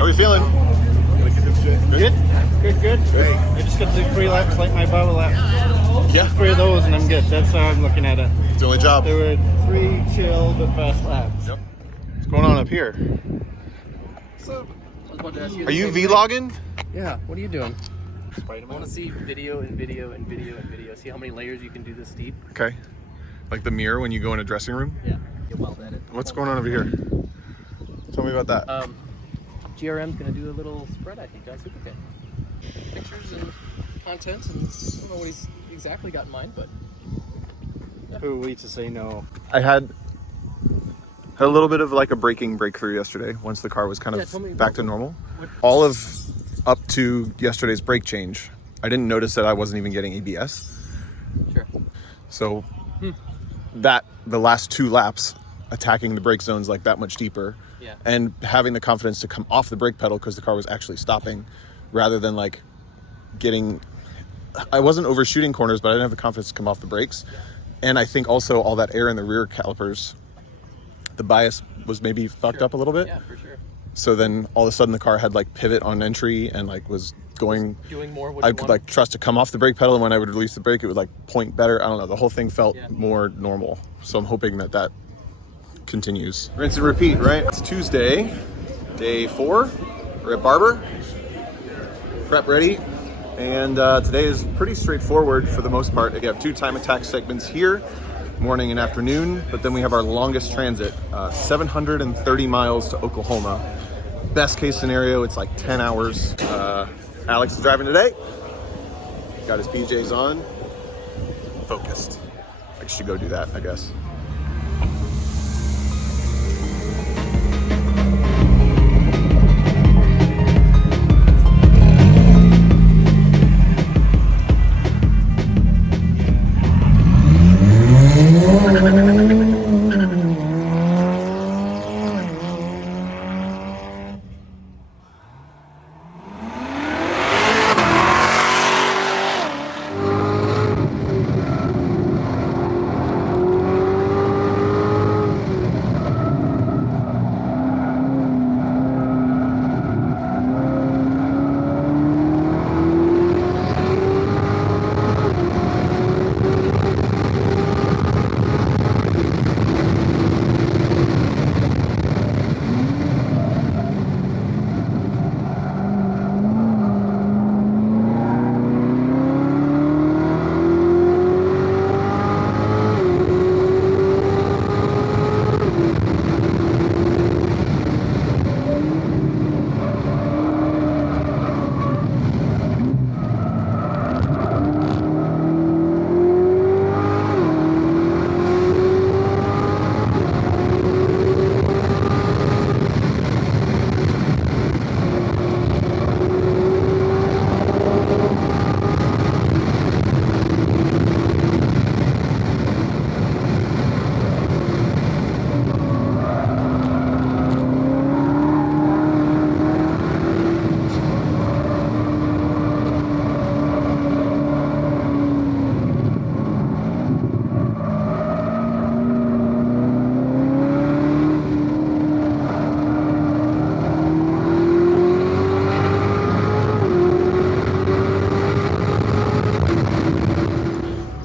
How are you feeling? Good? Good. Great. I just got to do 3 laps like my Barber lap. Yeah. 3 of those and I'm good. That's how I'm looking at it. It's the only job. There were 3 chill but fast laps. Yep. What's going on up here? So, I was about to ask you Are the you same thing. vlogging? Yeah, what are you doing? I Spider-Man. want to see video and video and video and video. See how many layers you can do this steep? Okay. Like the mirror when you go in a dressing room? Yeah, get well at it. What's going on over here? Tell me about that. GRM's going to do a little spread, I think, on SuperK. Pictures and content, and I don't know what he's exactly got in mind, but... Yeah. Who are we to say no? I had a little bit of like a braking breakthrough yesterday once the car was kind of back to normal. All of up to yesterday's brake change, I didn't notice that I wasn't even getting ABS. Sure. So the last 2 laps, attacking the brake zones like that much deeper, Yeah. and having the confidence to come off the brake pedal because the car was actually stopping, rather than like getting, I wasn't overshooting corners, but I didn't have the confidence to come off the brakes. Yeah. And I think also all that air in the rear calipers, the bias was maybe fucked up a little bit. Yeah, for sure. So then all of a sudden the car had like pivot on entry and like was doing more what I you could wanted. like trust to come off the brake pedal, and when I would release the brake it would like point better. I don't know, the whole thing felt more normal. So I'm hoping that that continues. Rinse and repeat, right? It's Tuesday, day 4. We're at Barber. Prep ready. And today is pretty straightforward for the most part. We have 2 time attack segments here, morning and afternoon, but then we have our longest transit, 730 miles to Oklahoma. Best case scenario, it's like 10 hours. Alex is driving today. Got his PJs on. Focused. I should go do that, I guess.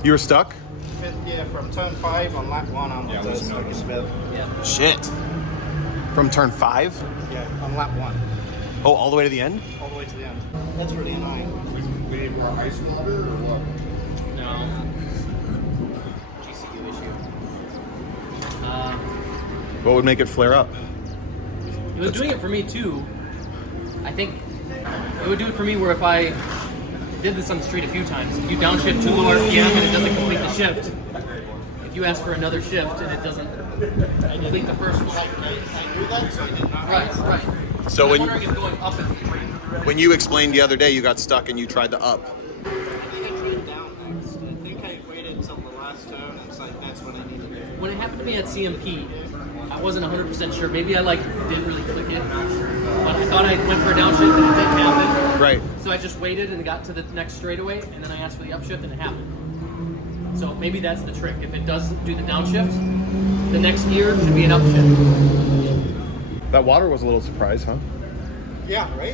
You were stuck? Yeah, from turn 5 on lap 1 on the second bit. Yeah. Shit. From turn 5? Yeah, on lap 1. Oh, all the way to the end? All the way to the end. That's really annoying. We need more ice water or what? No. GCU issue. What would make it flare up? It was doing it for me too. I think it would do it for me where if I did this on the street a few times, if you downshift to low RPM and it doesn't complete the shift, if you ask for another shift and it doesn't complete the first one. I knew that, so I did not. Right. So I'm when wondering if going up is when you explained the other day you got stuck and you tried the up. I think I tried down next. I think I waited until the last turn and it's like that's when I needed it. when it happened to me at CMP, I wasn't 100% sure. Maybe I didn't really click it, but I thought I went for a downshift and it didn't happen. Right. So I just waited and got to the next straightaway, and then I asked for the upshift and it happened. So maybe that's the trick. If it does do the downshift, the next gear should be an upshift. That water was a little surprise, huh? Yeah, right?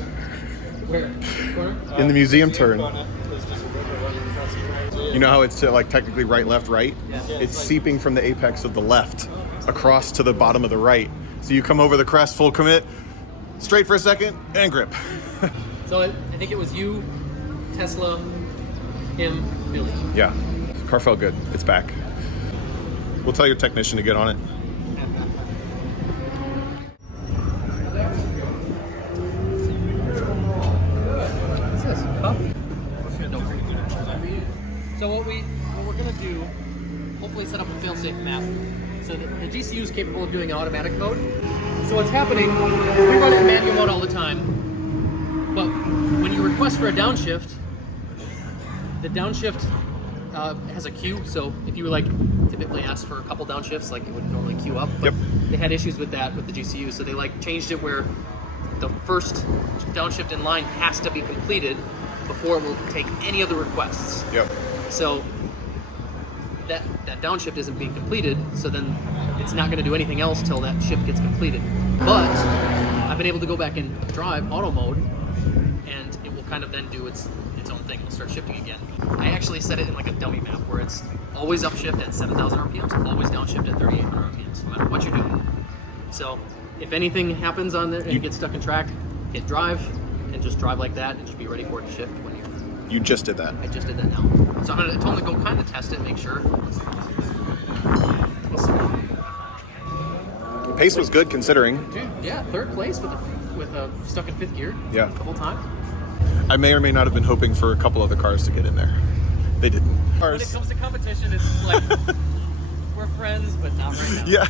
Where? Corner? In the museum turn. Corner. There's just a river running across the road. You know how it's like technically right, left, right? Yeah. It's seeping from the apex of the left across to the bottom of the right. So you come over the crest, full commit, straight for a second, and grip. So I think it was you, Tesla, him, Billy. Yeah, car felt good. It's back. We'll tell your technician to get on it. What's this? Coffee? So what we're gonna do, hopefully set up a fail-safe map. So the GCU is capable of doing automatic mode. So what's happening is we run it in manual mode all the time. But when you request for a downshift, the downshift has a queue. So if you like typically ask for a couple downshifts, like it would normally queue up. But they had issues with that with the GCU, so they like changed it where the first downshift in line has to be completed before it will take any of the requests. Yep. So that downshift isn't being completed, so then it's not going to do anything else till that shift gets completed. But I've been able to go back and drive auto mode, and it will kind of then do its own thing. It'll start shifting again. I actually set it in like a dummy map where it's always upshift at 7,000 RPMs, always downshift at 3,800 RPMs, no matter what you're doing. So if anything happens on there and you get stuck in track, hit drive and just drive like that and just be ready for it to shift when you're. You just did that. I just did that now. So I'm gonna totally go kind of test it, make sure. We'll see. Pace was good considering. Dude, yeah, third place with a stuck in fifth gear. Yeah. A couple times. I may or may not have been hoping for a couple other cars to get in there. They didn't. When it comes to competition, it's like we're friends, but not right now. Yeah.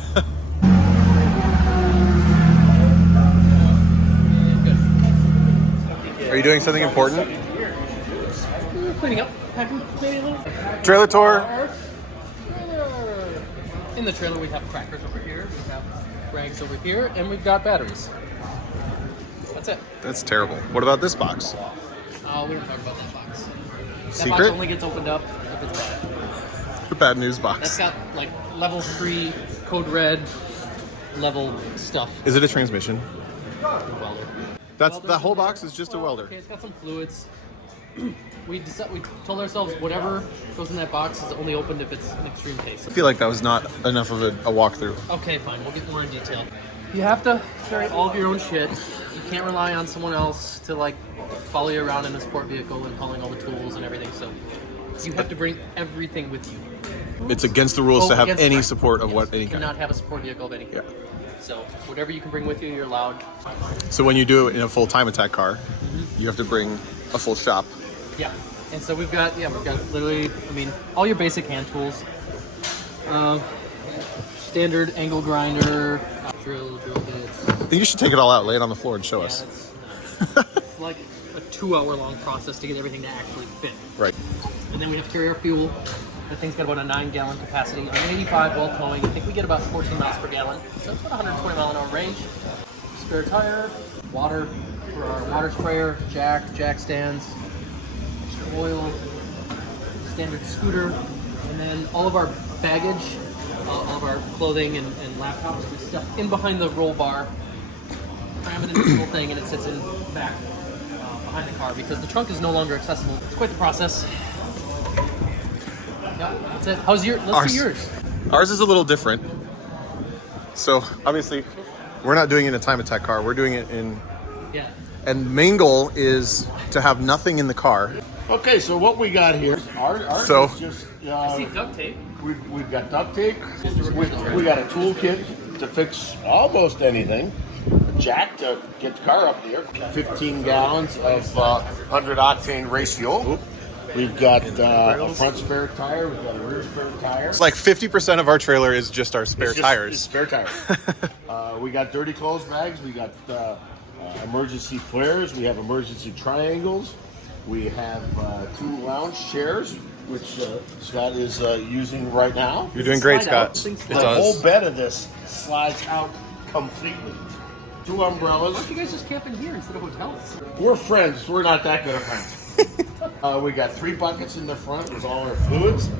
Good. Are you doing something important? Cleaning up, packing maybe a little. Trailer tour. In the trailer, we have crackers over here, we have rags over here, and we've got batteries. That's it. That's terrible. What about this box? Oh, we don't talk about that box. That Secret? box only gets opened up if it's bad. The bad news That's box. got like level 3, code red level stuff. Is it a transmission? Welder. That's Welder the is whole in there. box is just a welder. Okay, it's got some fluids. We told ourselves whatever goes in that box is only opened if it's an extreme case. I feel like that was not enough of a walkthrough. Okay, fine. We'll get more in detail. You have to carry all of your own shit. You can't rely on someone else to like follow you around in a sport vehicle and hauling all the tools and everything. So you have to bring everything with you. It's against the rules to have against- any right. support of Yes, what any you kind. cannot have a support vehicle of any kind. Yeah. So whatever you can bring with you, you're allowed. So when you do it in a full time attack car, you have to bring a full shop. Yeah. And so we've got literally, I mean, all your basic hand tools. Standard angle grinder, drill bits. I think you should take it all out, lay it on the floor, and show us. It's like a 2-hour-long process to get everything to actually fit. Right. And then we have carrier fuel. The thing's got about a 9-gallon capacity. On 85 while towing, I think we get about 14 miles per gallon. So it's about 120 mile an hour range. Spare tire, water for our water sprayer, jack stands, extra oil, standard scooter, and then all of our baggage, all of our clothing and laptops we stuff in behind the roll bar, cram it in this little thing, and it sits in back behind the car because the trunk is no longer accessible. It's quite the process. Yeah, that's it. How's your? Let's see yours. Ours is a little different. So obviously, we're not doing it in a time attack car. We're doing it in. Yeah. And main goal is to have nothing in the car. Okay, so what we got here, ours So- is just, I see duct tape. we've got duct tape, we got a toolkit to fix almost anything, a jack to get the car up there, 15 gallons of 100 octane race fuel. We've got a front spare tire, we've got a rear spare tire. It's like 50% of our trailer is just our spare It's tires. spare tires. We got dirty clothes bags. We got emergency flares. We have emergency triangles. We have 2 lounge chairs, which Scott is using right now. You're doing great, Slide out. Scott. Things It slide. The whole does. bed of this slides out completely. 2 umbrellas. Why don't you guys just camp in here instead of hotels? We're friends. We're not that good of friends. We got 3 buckets in the front with all our fluids.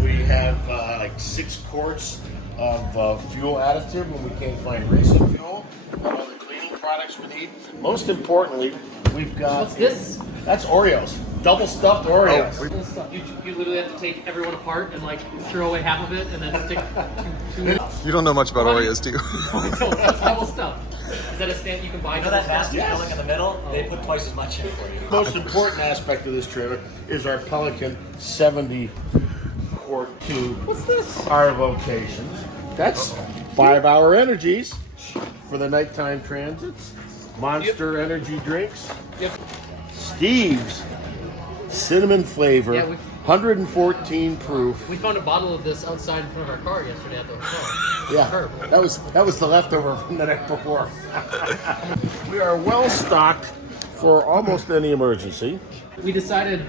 We have like 6 quarts of fuel additive when we can't find racing fuel. All the cleaning products we need. Most importantly, we've got... What's this? That's Oreos. Double stuffed Oreos. You literally have to take everyone apart and like throw away half of it and then stick two. You don't know much about Oreos, do you? I don't. That's double stuff. Is that a stamp you can buy? You know that nasty filling in the middle? They put twice as much in for you. Most important aspect of this trailer is our Pelican 70 quart tube. What's this? Our vocations. That's 5-hour energies for the nighttime transits. Monster energy drinks. Yep. Steve's cinnamon flavor, Yeah, 114 proof. We found a bottle of this outside in front of our car yesterday at the hotel. Yeah, Curb. that was the leftover from the night before. We are well stocked for almost any emergency. We decided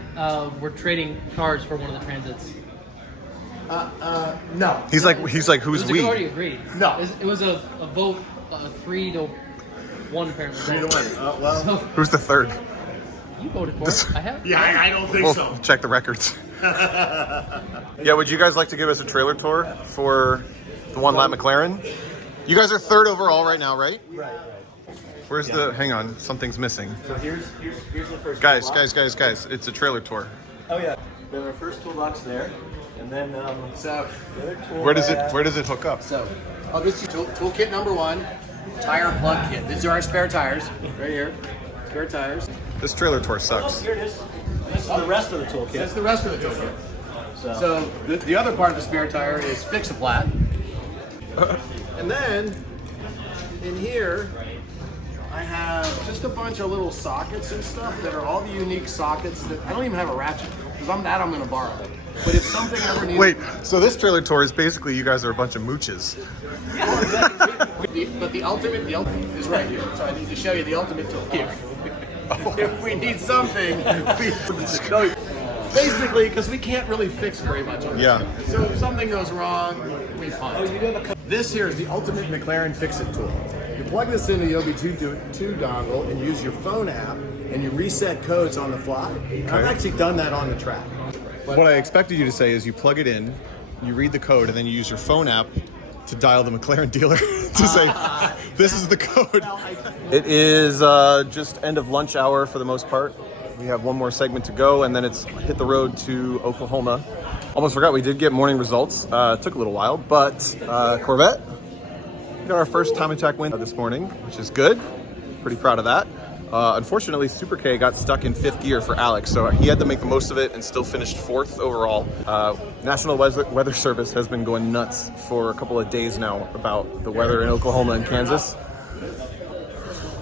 we're trading cars for one of the transits. No. He's like, who's we? We already agreed. No. It was a vote 3-1 apparently. 3-1. Well, So Who's the third? you voted for it. I have. yeah, I don't think We'll so. check the records. Yeah, would you guys like to give us a trailer tour for the One Lap McLaren? You guys are third overall right now, right? Right. Where's the? Hang on, something's missing. So here's the first Guys, toolbox. guys! It's a trailer tour. Oh yeah. Then our first toolbox there, and then So, the other tool. Where does it hook up? so I'll just see toolkit number 1, tire plug kit. These are our spare tires, right here. Spare tires. This trailer tour Oh, sucks. here it is. This is the rest of the toolkit. That's the rest of the toolkit. So the other part of the spare tire is fix-a-flat. And then in here, I have just a bunch of little sockets and stuff that are all the unique sockets that I don't even have a ratchet because I'm going to borrow. But if something ever needs... Wait, so this trailer tour is basically you guys are a bunch of mooches. But the ultimate is right here. So I need to show you the ultimate tool here. If we need something, we show you. Basically, because we can't really fix very much on this. Yeah. So if something goes wrong, we find it. This here is the ultimate McLaren fix-it tool. You plug this into the OB2 dongle and use your phone app, and you reset codes on the fly. I've actually done that on the track. But What I expected you to say is you plug it in, you read the code, and then you use your phone app to dial the McLaren dealer to say, this is the code. It is just end of lunch hour for the most part. We have one more segment to go, and then it's hit the road to Oklahoma. Almost forgot we did get morning results. Took a little while, but Corvette, we got our first time attack win this morning, which is good. Pretty proud of that. Unfortunately, SuperK got stuck in 5th gear for Alex, so he had to make the most of it and still finished 4th overall. National Weather Service has been going nuts for a couple of days now about the weather in Oklahoma and Kansas.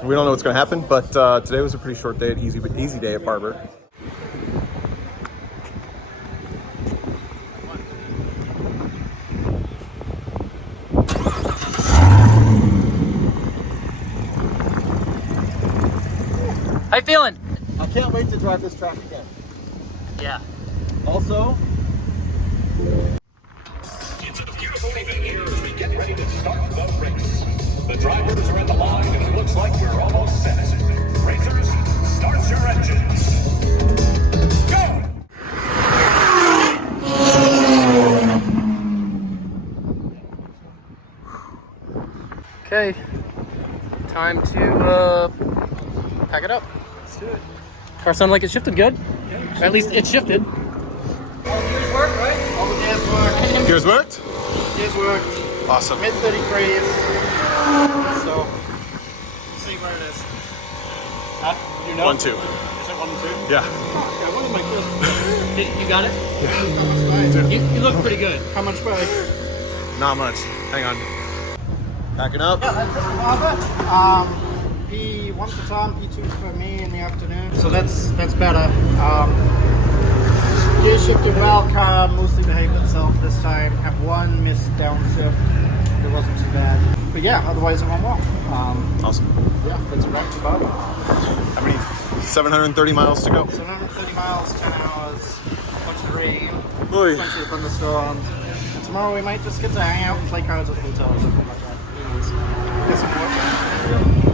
We don't know what's going to happen, but today was a pretty short day, easy day at Barber. How you feeling? I can't wait to drive this track again. Yeah. Also, It's a beautiful evening here as we get ready to start the race. The drivers are at the line and it looks like we're almost set. Racers, start your engines. Go! Okay. Time to pack it up. let's do it. Car sounded like it shifted good. Or at least it shifted. All the gears work, right? All the gears work. Yours worked? Gears worked. Awesome. Mid 33s. So, let's see where it is. You know? 1, 2. Is it 1 and 2? Yeah. Okay, what is my crisp? You got it? Yeah. You look pretty good. How much by? Not much. Hang on. Packing up. Yeah, that's it, Robert. P1 for Tom, P2 for me in the afternoon. So that's better. Gear shifted well, car mostly behaved itself this time. Have one missed downshift. It wasn't too bad. But yeah, otherwise it went well. Awesome. Yeah, that's a wrap to Barber. How many? 730 miles to go. 730 miles, 10 hours, a bunch of rain, Oy. a bunch of thunderstorms. And tomorrow we might just get to hang out and play cards at the hotel or something like that. Anyways, get some work.